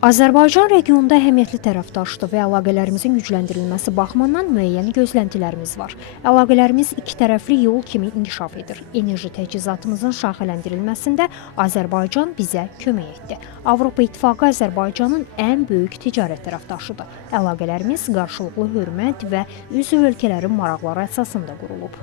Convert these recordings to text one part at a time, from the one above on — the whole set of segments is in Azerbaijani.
Azərbaycan regionda əhəmiyyətli tərəfdaşdır və əlaqələrimizin gücləndirilməsi baxımından müəyyən gözləntilərimiz var. Əlaqələrimiz iki tərəfli yol kimi inkişaf edir. Enerji təchizatımızın şaxələndirilməsində Azərbaycan bizə kömək etdi. Avropa İttifaqı Azərbaycanın ən böyük ticarət tərəfdaşıdır. Əlaqələrimiz qarşılıqlı hörmət və üzv ölkələrin maraqları əsasında qurulub.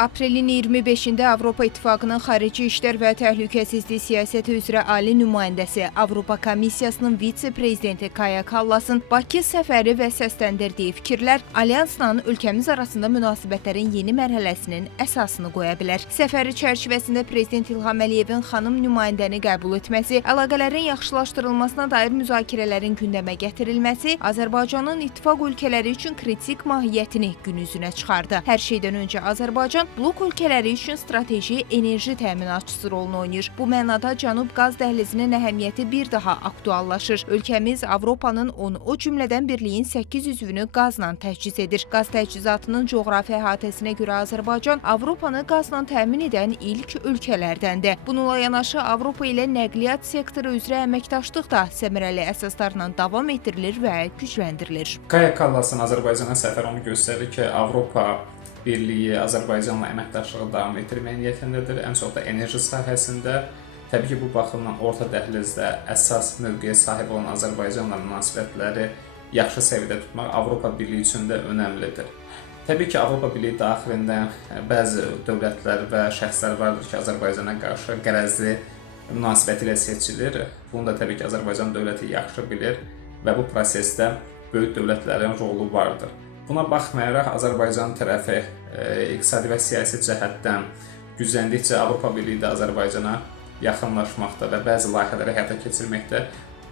Aprelin 25-də Avropa İttifaqının Xarici İşlər və Təhlükəsizlik Siyasəti üzrə Ali nümayəndəsi Avropa Komissiyasının vitse-prezidenti Kaya Kallasın Bakı səfəri və səsləndirdiyi fikirlər alyansla ölkəmiz arasında münasibətlərin yeni mərhələsinin əsasını qoya bilər. Səfəri çərçivəsində Prezident İlham Əliyevin xanım nümayəndəni qəbul etməsi, əlaqələrin yaxşılaşdırılmasına dair müzakirələrin gündəmə gətirilməsi Azərbaycanın ittifaq ölkələri üçün kritik mahiyyətini gün üzünə çıxardı. Hər şeydən öncə Azərbaycan blok ölkələri üçün strateji enerji təminatçısı rolunu oynayır. Bu mənada Cənub qaz dəhlizinin əhəmiyyəti bir daha aktuallaşır. Ölkəmiz Avropanın 10, o cümlədən birliyin 8 üzvünü qazla təchiz edir. Qaz təchizatının coğrafi əhatəsinə görə Azərbaycan Avropanı qazla təmin edən ilk ölkələrdəndir. Bununla yanaşı Avropa ilə nəqliyyat sektoru üzrə əməkdaşlıq da səmərəli əsaslarla davam etdirilir və gücləndirilir. Kaya Kallasın Azərbaycana səfəri onu göstərir ki, Avropa Birliyi Azərbaycanla əməkdaşlığı davam etdirmək niyyətindədir. Ən çox da enerji sahəsində. Təbii ki, bu baxımdan orta dəhlizdə əsas mövqeyə sahib olan Azərbaycanla münasibətləri yaxşı səviyyədə tutmaq Avropa Birliyi üçün də önəmlidir. Təbii ki, Avropa Birliyi daxilində bəzi dövlətlər və şəxslər vardır ki, Azərbaycana qarşı qərəzli münasibəti ilə seçilir. Bunu da təbii ki, Azərbaycan dövləti yaxşı bilir və bu prosesdə böyük dövlətlərin rolu vardır. Buna baxmayaraq, Azərbaycan tərəfi iqtisadi və siyasi cəhətdən gücləndikcə Avropa Birliyi də Azərbaycana yaxınlaşmaqda və bəzi layihələri həyata keçirməkdə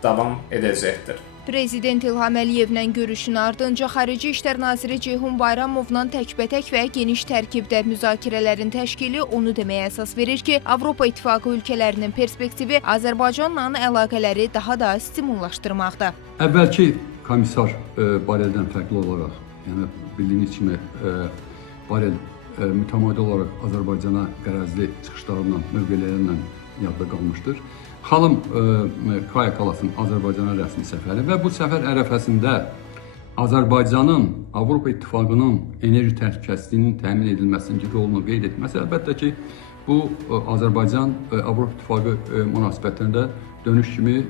davam edəcəkdir. Prezident İlham Əliyevlə görüşün ardınca Xarici İşlər Naziri Ceyhun Bayramovla təkbətək və geniş tərkibdə müzakirələrin təşkili onu deməyə əsas verir ki, Avropa İttifaqı ölkələrinin perspektivi Azərbaycanla əlaqələri daha da stimullaşdırmaqda. Əvvəlki komissar Bareldən fərqli olaraq, yəni bildiyiniz kimi Barel mütəmadi olaraq Azərbaycana qərəzli çıxışlarla, mövqelərlə yadda qalmışdır. Xanım Kaya Kallasın Azərbaycana rəsmi səfəri və bu səfər ərəfəsində Azərbaycanın Avropa İttifaqının enerji təhlükəsizliyinin təmin edilməsindəki rolunu qeyd etməsi, əlbəttə ki, bu Azərbaycan Avropa İttifaqı münasibətlərində dönüş kimi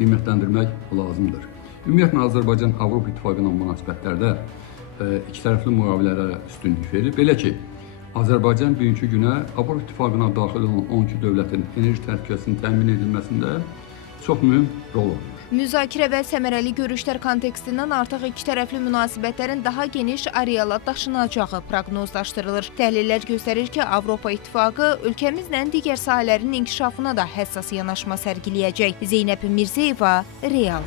qiymətləndirmək lazımdır. Ümumiyyətlə, Azərbaycan Avropa İttifaqı ilə münasibətlərdə iki tərəfli müqavilələrə üstünlük verir. Belə ki, Azərbaycan bugünkü günə Avropa İttifaqına daxil olan 12 dövlətin enerji təhlükəsizliyinin təmin edilməsində çox mühüm rol oynayır. Müzakirə və səmərəli görüşlər kontekstindən artıq iki tərəfli münasibətlərin daha geniş areala daşınacağı proqnozlaşdırılır. Təhlillər göstərir ki, Avropa İttifaqı ölkəmizlə digər sahələrin inkişafına da həssas yanaşma sərgiləyəcək. Zeynəb Mirzəyeva, Real.